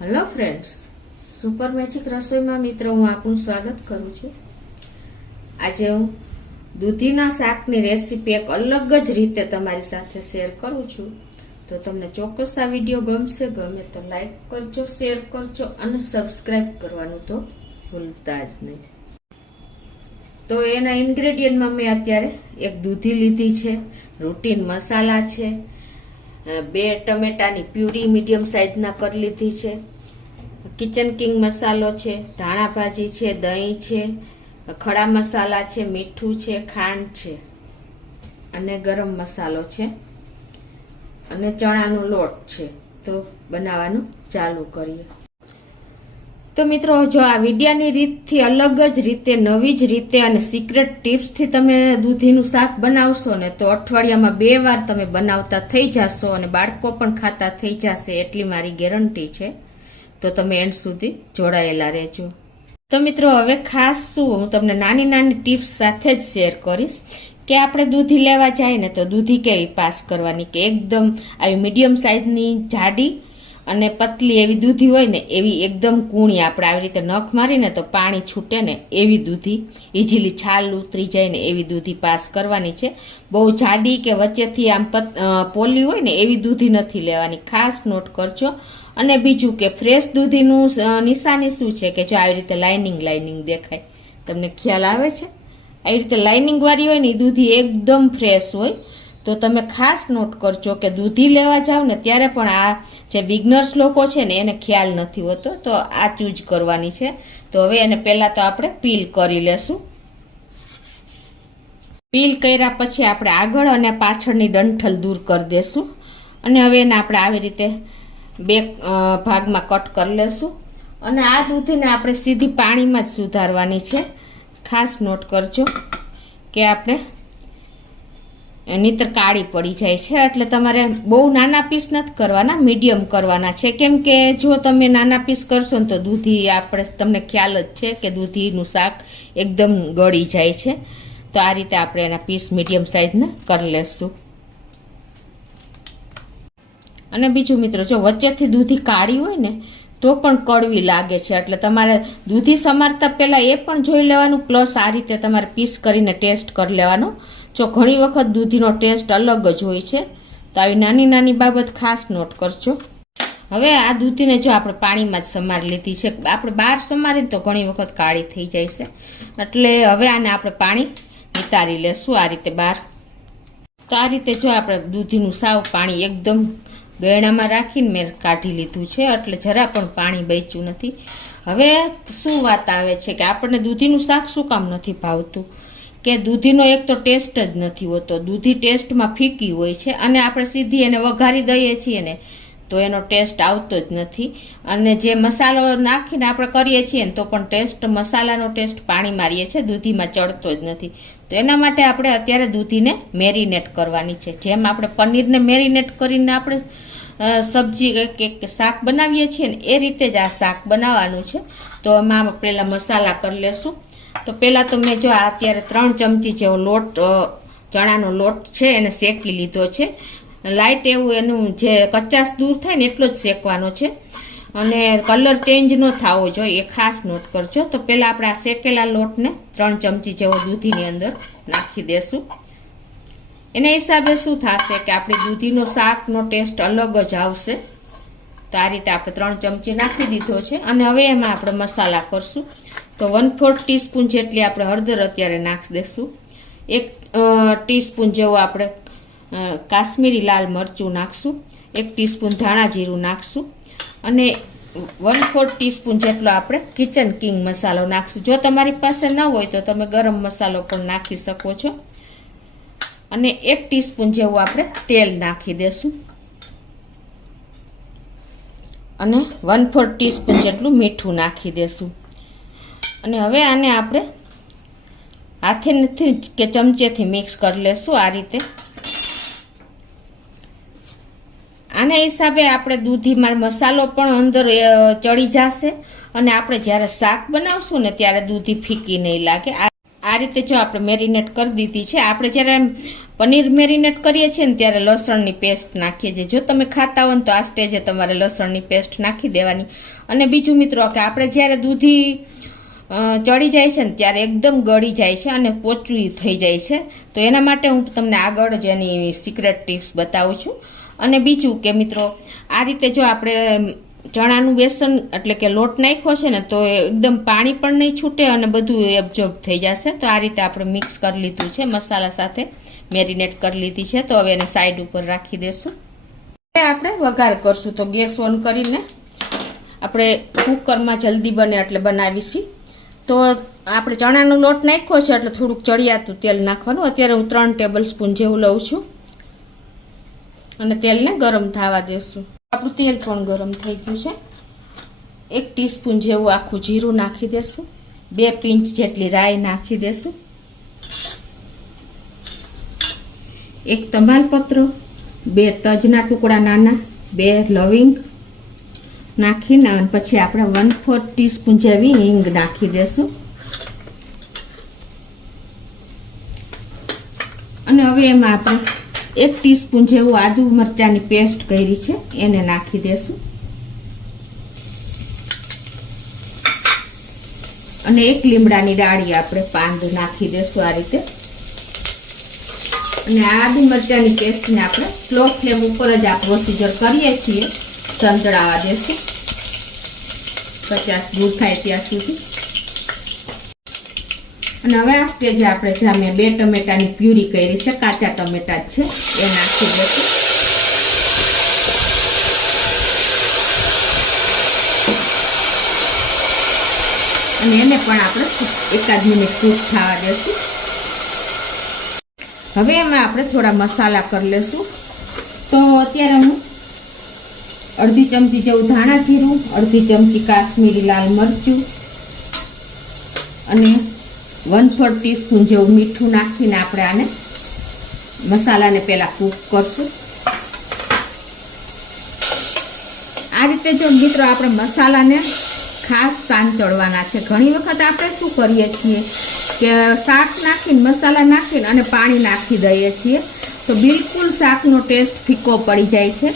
Hello friends, super magic રસોઈમાં મિત્રો હું આપનું સ્વાગત કરું છું। આજે હું દૂધીના શાકની રેસીપી એક અલગ જ રીતે તમારી સાથે શેર કરું છું। તો તમને ચોક્કસ આ વિડીયો ગમશે, ગમે તો લાઈક કરજો, શેર કરજો અને સબસ્ક્રાઈબ કરવાનું તો ભૂલતા જ નહીં। તો એના ઇન્ગ્રેડિયન્ટમાં મેં અત્યારે એક દૂધી લીધી છે, રૂટીન મસાલા છે, 2 ટમેટાની પ્યુરી મીડિયમ સાઈઝના કરી લીધી છે, કિચન કિંગ મસાલો છે, ધાણા ભાજી છે, દહીં છે, ખડા મસાલા છે, મીઠું છે, ખાંડ છે અને ગરમ મસાલો છે અને ચણાનો લોટ છે। તો બનાવવાનું ચાલુ કરીએ। તો મિત્રો, જો આ વિડિયાની રીતથી અલગ જ રીતે, નવી જ રીતે અને સિક્રેટ ટિપ્સથી તમે દૂધીનું શાક બનાવશો ને તો અઠવાડિયામાં 2 વાર તમે બનાવતા થઈ જશો અને બાળકો પણ ખાતા થઈ જશે, એટલી મારી ગેરંટી છે। તો તમે એન્ડ સુધી જોડાયેલા રહેજો। તો મિત્રો, હવે ખાસ શું હું તમને નાની નાની ટિપ્સ સાથે જ શેર કરીશ કે આપણે દૂધી લેવા જાય ને તો દૂધી કેવી પાસ કરવાની, કે એકદમ આવી મીડિયમ સાઈઝની જાડી અને પતલી એવી દૂધી હોય ને એવી એકદમ કૂણી, આપણે આવી રીતે નખ મારીને તો પાણી છૂટે ને એવી દૂધી, ઇઝીલી છાલ ઉતરી જાય ને એવી દૂધી પાસ કરવાની છે। બહુ જાડી કે વચ્ચેથી આમ પોલી હોય ને એવી દૂધી નથી લેવાની, ખાસ નોટ કરજો। અને બીજું કે ફ્રેશ દૂધીનું નિશાની શું છે કે જો આવી રીતે લાઇનિંગ દેખાય, તમને ખ્યાલ આવે છે? આવી રીતે લાઇનિંગ વાળી હોય ને એ દૂધી એકદમ ફ્રેશ હોય। તો તમે ખાસ નોટ કરજો કે દૂધી લેવા જાવ ને ત્યારે પણ આ જે બિગનર્સ લોકો છે ને એને ખ્યાલ નથી હોતો, તો આ ચૂઝ કરવાની છે। તો હવે એને પહેલા તો આપણે પીલ કરી લેશું। પીલ કર્યા પછી આપણે આગળ અને પાછળની ડંઠલ દૂર કરી દેશું અને હવે એને આપણે આવી રીતે 2 ભાગમાં કટ કરી લેશું અને આ દૂધીને આપણે સીધી પાણીમાં જ સુધારવાની છે। ખાસ નોટ કરજો કે આપણે નહીતર કાળી પડી જાય છે, એટલે તમારે બહુ નાના પીસ નથી કરવાના, મીડિયમ કરવાના છે। કેમ કે જો તમે નાના પીસ કરશો ને તો દૂધી આપણે, તમને ખ્યાલ જ છે કે દૂધીનું શાક એકદમ ગળી જાય છે। તો આ રીતે આપણે એના પીસ મીડિયમ સાઈઝના કરી લેશું। અને બીજું મિત્રો, જો વચ્ચેથી દૂધી કાળી હોય ને તો પણ કડવી લાગે છે, એટલે તમારે દૂધી સમારતા પહેલા એ પણ જોઈ લેવાનું, પ્લસ આ રીતે તમારે પીસ કરીને ટેસ્ટ કરી લેવાનો। જો ઘણી વખત દૂધીનો ટેસ્ટ અલગ જ હોય છે, તો આવી નાની નાની બાબત ખાસ નોટ કરજો। હવે આ દૂધીને જો આપણે પાણીમાં જ સમારી લીધી છે, આપણે બહાર સમારીને તો ઘણી વખત કાળી થઈ જાય છે, એટલે હવે આને આપણે પાણી નિતારી લેશું આ રીતે બહાર। તો આ રીતે જો આપણે દૂધીનું સાવ પાણી એકદમ ગયણામાં રાખીને મેં કાઢી લીધું છે, એટલે જરા પણ પાણી બચ્યું નથી। હવે શું વાત આવે છે કે આપણને દૂધીનું શાક શું કામ નથી ભાવતું, કે દૂધીનો એક તો ટેસ્ટ જ નથી હોતો, દૂધી ટેસ્ટમાં ફીકી હોય છે અને આપણે સીધી એને વઘારી દઈએ છીએ ને તો એનો ટેસ્ટ આવતો જ નથી, અને જે મસાલો નાખીને આપણે કરીએ છીએ ને તો પણ ટેસ્ટ, મસાલાનો ટેસ્ટ પાણી મારીએ છીએ, દૂધીમાં ચડતો જ નથી। તો એના માટે આપણે અત્યારે દૂધીને મેરિનેટ કરવાની છે। જેમ આપણે પનીરને મેરિનેટ કરીને આપણે સબ્જી કે શાક બનાવીએ છીએ ને એ રીતે જ આ શાક બનાવવાનું છે। તો એમાં પહેલા મસાલા કરી લેશું। તો પહેલા તો મેં જો અત્યારે 3 ચમચી જેવો લોટ, ચણાનો લોટ છે એને શેકી લીધો છે, લાઇટ એવું એનું જે કચાશ દૂર થાય ને એટલો જ શેકવાનો છે અને કલર ચેન્જ ન થવો જોઈએ, એ ખાસ નોટ કરજો। તો પહેલા આપણે આ શેકેલા લોટને 3 ચમચી જેવો દૂધીની અંદર નાખી દેશું। એના હિસાબે શું થશે કે આપણી દૂધીનો શાકનો ટેસ્ટ અલગ જ આવશે। તો આ રીતે આપણે 3 ચમચી નાખી દીધો છે અને હવે એમાં આપણે મસાલા કરશું। તો 1/4 ટીસ્પૂન જેટલી આપણે હળદર અત્યારે નાખી દેશું, 1 ટીસ્પૂન જેવો આપણે કાશ્મીરી લાલ મરચું નાખશું, 1 ટીસ્પૂન ધાણા જીરું નાખશું અને 1/4 ટીસ્પૂન જેટલો આપણે કિચન કિંગ મસાલો નાખશું। જો તમારી પાસે ન હોય તો તમે ગરમ મસાલો પણ નાખી શકો છો અને 1 ટીસ્પૂન જેવું આપણે તેલ નાખી દેશું અને 1/4 ટીસ્પૂન જેટલું મીઠું નાખી દેશું અને હવે આને આપણે હાથેથી કે ચમચેથી મિક્સ કરી લેશું આ રીતે। આના હિસાબે આપણે દૂધીમાં મસાલો પણ અંદર ચડી જશે અને આપણે જ્યારે શાક બનાવશું ને ત્યારે દૂધી ફીકી નહીં લાગે। આ રીતે જો આપણે મેરિનેટ કરી દીધી છે. આપણે જ્યારે પનીર મેરિનેટ કરીએ છીએ ને ત્યારે લસણની પેસ્ટ નાખીએ છીએ. જો તમે ખાતા હો ને તો આ સ્ટેજે તમારે લસણની પેસ્ટ નાખી દેવાની. અને બીજું મિત્રો કે આપણે જ્યારે દૂધી ચડી જાય છે ને ત્યારે એકદમ ગળી જાય છે અને પોચું થઈ જાય છે. તો એના માટે હું તમને આગળ જ એની સિક્રેટ ટિપ્સ બતાવું છું. અને બીજું કે મિત્રો આ રીતે જો આપણે ચણાનું બેસન એટલે કે લોટ નાખ્યો છે ને તો એકદમ પાણી પણ નહીં છૂટે અને બધું એબ્ઝોર્બ થઈ જશે. તો આ રીતે આપણે મિક્સ કરી લીધું છે, મસાલા સાથે મેરિનેટ કરી લીધી છે. તો હવે એને સાઈડ ઉપર રાખી દેશું. હવે આપણે વઘાર કરશું. તો ગેસ ઓન કરીને આપણે કુકરમાં જલ્દી બને એટલે બનાવીશું. તો આપણે ચણાનો લોટ નાખ્યો છે એટલે થોડુંક ચડિયાતું તેલ નાખવાનું. અત્યારે હું 3 ટેબલ સ્પૂન જેવું લઉં છું અને તેલને ગરમ થવા દેશું. આપણું તેલ પણ ગરમ થઈ ગયું છે. 1 ટીસ્પૂન જેવું આખું જીરું નાખી દેશું. 2 પિંચ જેટલી રાઈ નાખી દેશું. 1 તમાલપત્ર, 2 તજના ટુકડા નાના, 2 લવિંગ નાખીને અને પછી આપણે 1/4 ટીસ્પૂન જેવી હિંગ નાખી દેશું. અને હવે એમાં આપણે 1 ટીસ્પૂન જેવું આદુ મરચાંની પેસ્ટ કરી છે એને નાખી દેશું. અને 1 લીમડાની ડાળી આપણે પાંદ નાખી દેશું આ રીતે. અને આદુ મરચાંની પેસ્ટને આપણે સ્લો ફ્લેમ ઉપર જ આ પ્રોસીજર કરીએ છીએ. સંતળાવા દેશું 50 દૂર થાય ત્યાં સુધી. અને હવે આ સ્ટેજે આપણે જ્યાં મેં 2 ટમેટાની પ્યુરી કરી છે, કાચા ટમેટા જ છે, એ નાખી દઈશું. અને એને પણ આપણે 1 મિનિટ કૂક થવા દેશું. હવે એમાં આપણે થોડા મસાલા કરી લેશું. તો અત્યારે હું અડધી ચમચી જેવું ધાણા જીરું, અડધી ચમચી કાશ્મીરી લાલ મરચું અને 1/4 ટીસ્પૂન જેવું મીઠું નાખીને આપણે આને મસાલાને પહેલા કૂક કરશું. આ રીતે જો મિત્રો આપણે મસાલાને ખાસ સાંતળવાના છે. ઘણી વખત આપણે શું કરીએ છીએ કે શાક નાખીને મસાલા નાખીને અને પાણી નાખી દઈએ છીએ તો બિલકુલ શાકનો ટેસ્ટ ફીકો પડી જાય છે.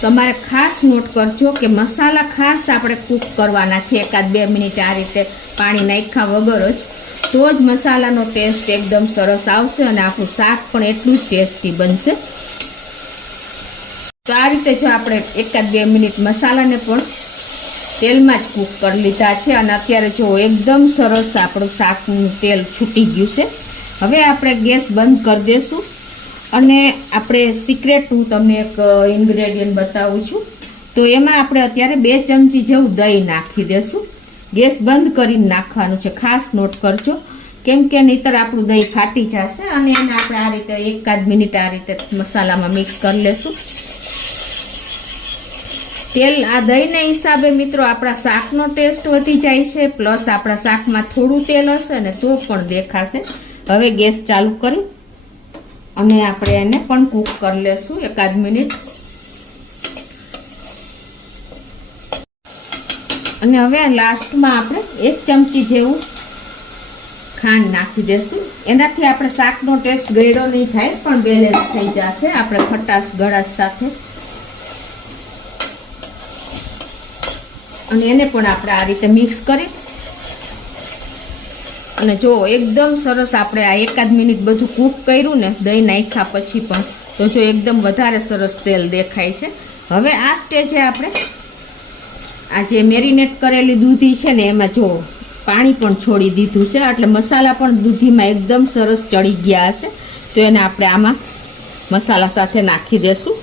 તમારે ખાસ નોટ કરજો કે મસાલા ખાસ આપણે કૂક કરવાના છે 1-2 મિનિટ આ રીતે પાણી નાખ્યા વગર જ. તો જ મસાલાનો ટેસ્ટ એકદમ સરસ આવશે અને આપણું શાક પણ એટલું જ ટેસ્ટી બનશે. તો આ રીતે જો આપણે 1-2 મિનિટ મસાલાને પણ તેલમાં જ કૂક કરી લીધા છે અને અત્યારે જો એકદમ સરસ આપણું શાકનું તેલ છૂટી ગયું છે. હવે આપણે ગેસ બંધ કરી દઈશું અને આપણે સિક્રેટ હું તમને એક ઇન્ગ્રેડિયન્ટ બતાવું છું. તો એમાં આપણે અત્યારે 2 ચમચી જેવું દહીં નાખી દઈશું. ગેસ બંધ કરીને નાખવાનું છે, ખાસ નોટ કરજો, કેમ કે નહીતર આપણું દહીં ફાટી જશે. અને એને આપણે આ રીતે 1-8 મિનિટ આ રીતે મસાલામાં મિક્સ કરી લેશું. તેલ આ દહીંના હિસાબે મિત્રો આપણા શાકનો ટેસ્ટ વધી જાય છે, પ્લસ આપણા શાકમાં થોડું તેલ હશે ને તો પણ દેખાશે. હવે ગેસ ચાલુ કરી અને આપણે એને પણ કૂક કરી લેશું 1-8 મિનિટ. અને હવે લાસ્ટમાં આપણે 1 ચમચી જેવું ખાંડ નાખી દેશું. એનાથી આપણે શાકનો ટેસ્ટ ગળ્યો નહીં થાય પણ બેલેન્સ થઈ જશે આપણે ખટાશ ગળાશ સાથે. અને એને પણ આપણે આ રીતે મિક્સ કરી અને જો એકદમ સરસ આપણે આ 1-8 મિનિટ બધું કૂક કર્યું ને દહીં નાખ્યા પછી પણ તો જો એકદમ વધારે સરસ તેલ દેખાય છે. હવે આ સ્ટેજે આપણે આ જે મેરિનેટ કરેલી દૂધી છે ને એમાં જો પાણી પણ છોડી દીધું છે એટલે મસાલા પણ દૂધીમાં એકદમ સરસ ચડી ગયા હશે. તો એને આપણે આમાં મસાલા સાથે નાખી દેશું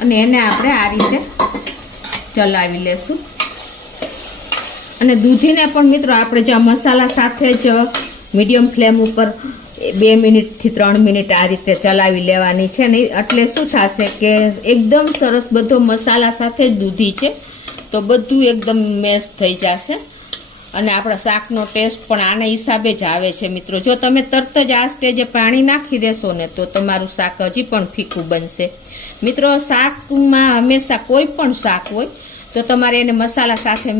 અને એને આપણે આ રીતે ચલાવી લેશું. અને દૂધીને પણ મિત્રો આપણે જો મસાલા સાથે જ મીડિયમ ફ્લેમ ઉપર 2 મિનિટથી 3 મિનિટ આ રીતે ચલાવી લેવાની છે ને. એટલે શું થશે કે એકદમ સરસ બધો મસાલા સાથે જ દૂધી છે તો બધું એકદમ મેશ થઈ જશે અને આપણા શાકનો ટેસ્ટ પણ આના હિસાબે જ આવે છે મિત્રો. જો તમે તરત જ આ સ્ટેજે પાણી નાખી દેશો ને તો તમારું શાક હજી પણ ફીકું બનશે. મિત્રો શાકમાં હંમેશા કોઈ પણ શાક હોય તો તો તમારે એને મસાલા સાથે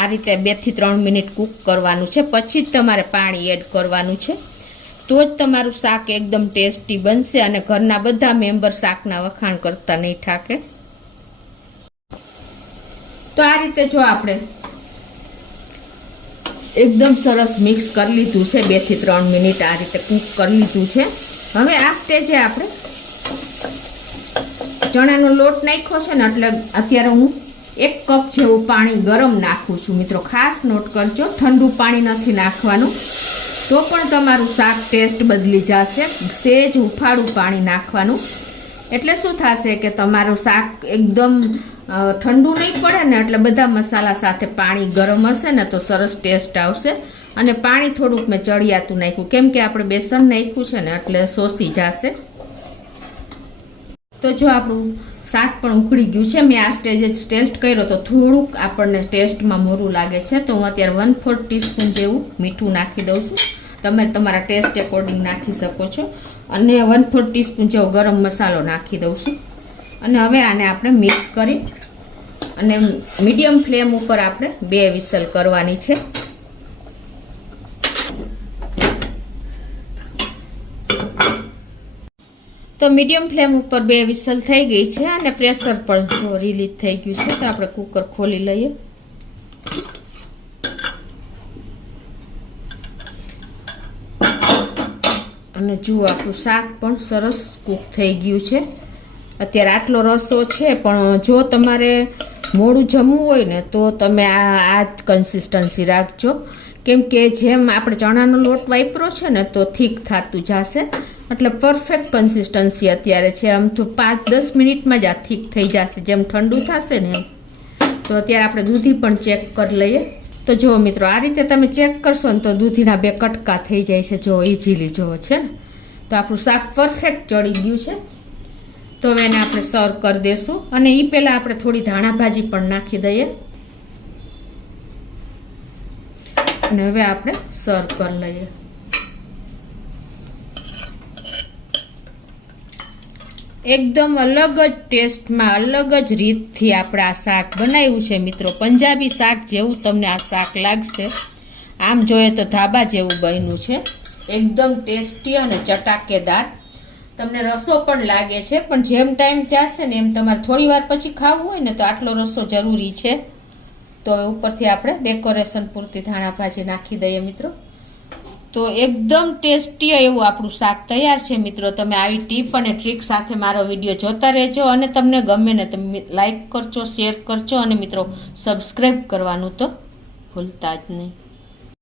આ રીતે 2 થી 3 મિનિટ કૂક કરવાનું છે. પછી જ તમારે પાણી એડ કરવાનું છે. તો જ તમારું શાક એકદમ ટેસ્ટી બનશે અને ઘરના બધા મેમ્બર શાકના વખાણ કરતા નહીં થાકે. તો આ રીતે જો આપણે એકદમ સરસ મિક્સ કરી લીધું છે. 2 થી 3 મિનિટ આ રીતે કૂક કરી લીધું છે. હવે આ સ્ટેજે આપણે ચણાનો લોટ નાખ્યો છે ને એટલે અત્યારે હું 1 કપ જેવું પાણી ગરમ નાખું છું. મિત્રો ખાસ નોટ કરજો, ઠંડુ પાણી નથી નાખવાનું, તો પણ તમારું શાક ટેસ્ટ બદલી જશે. સેજ હુંફાળું પાણી નાખવાનું. એટલે શું થશે કે તમારું શાક એકદમ ઠંડુ નહીં પડે ને એટલે બધા મસાલા સાથે પાણી ગરમ હશે ને તો સરસ ટેસ્ટ આવશે. અને પાણી થોડુંક મેં ચડિયાતું નાખ્યું, કેમ કે આપણે બેસન નાખ્યું છે ને એટલે શોષી જશે. તો જો આપણું શાક પણ ઉકળી ગયું છે. મેં આ સ્ટેજે ટેસ્ટ કર્યો તો થોડુંક આપણને ટેસ્ટમાં મોરું લાગે છે, તો હું અત્યારે 1/4 ટીસ્પૂન જેવું મીઠું નાખી દઉં છું. તમે તમારા ટેસ્ટ એકોર્ડિંગ નાખી શકો છો. અને 1/4 ટીસ્પૂન જેવો ગરમ મસાલો નાખી દઉં છું. અને હવે આને આપણે મિક્સ કરી અને મીડિયમ ફ્લેમ ઉપર આપણે 2 વિસલ કરવાની છે. તો મીડિયમ ફ્લેમ ઉપર 2 વિસલ થઈ ગઈ છે અને પ્રેશર પણ જો રિલીઝ થઈ ગયું છે. તો આપણે કુકર ખોલી લઈએ. અને જુઓ આપણું શાક પણ સરસ કૂક થઈ ગયું છે. અત્યારે આટલો રસો છે, પણ જો તમારે મોડું જમવું હોય ને તો તમે આ જ કન્સિસ્ટન્સી રાખજો. કેમ કે જેમ આપણે ચણાનો લોટ વાપરો છે ને તો થીક થતું જશે. એટલે પરફેક્ટ કન્સિસ્ટન્સી અત્યારે છે. આમ તો 5-10 મિનિટમાં જ આ થીક થઈ જશે. જેમ ઠંડુ થશે ને એમ. તો અત્યારે આપણે દૂધી પણ ચેક કરી લઈએ. તો જુઓ મિત્રો, આ રીતે તમે ચેક કરશો ને તો દૂધીના 2 કટકા થઈ જાય છે. જો ઇઝીલી જુઓ છે ને. તો આપણું શાક પરફેક્ટ ચડી ગયું છે. તો હવે એને આપણે સર્વ કરી દઈશું. અને એ પહેલાં આપણે થોડી ધાણા ભાજી પણ નાખી દઈએ. અને હવે આપણે સર્વ કરી લઈએ. એકદમ અલગ જ ટેસ્ટમાં, અલગ જ રીતથી આપણે આ શાક બનાવ્યું છે મિત્રો. પંજાબી શાક જેવું તમને આ શાક લાગશે. આમ જોઈએ તો ધાબા જેવું બન્યું છે. એકદમ ટેસ્ટી અને ચટાકેદાર. તમને રસો પણ લાગે છે, પણ જેમ ટાઈમ જશે ને એમ તમારે થોડી વાર પછી ખાવું હોય ને તો આટલો રસો જરૂરી છે. તો હવે ઉપરથી આપણે ડેકોરેશન પૂરતી ધાણા ભાજી નાખી દઈએ મિત્રો. તો એકદમ ટેસ્ટી એવું આપણું શાક તૈયાર છે મિત્રો. તમે આવી ટીપ અને ટ્રીક સાથે મારો વિડીયો જોતા રહેજો. અને તમને ગમે ને તમે લાઈક કરજો, શેર કરજો અને મિત્રો સબસ્ક્રાઈબ કરવાનું તો ભૂલતા જ નહીં.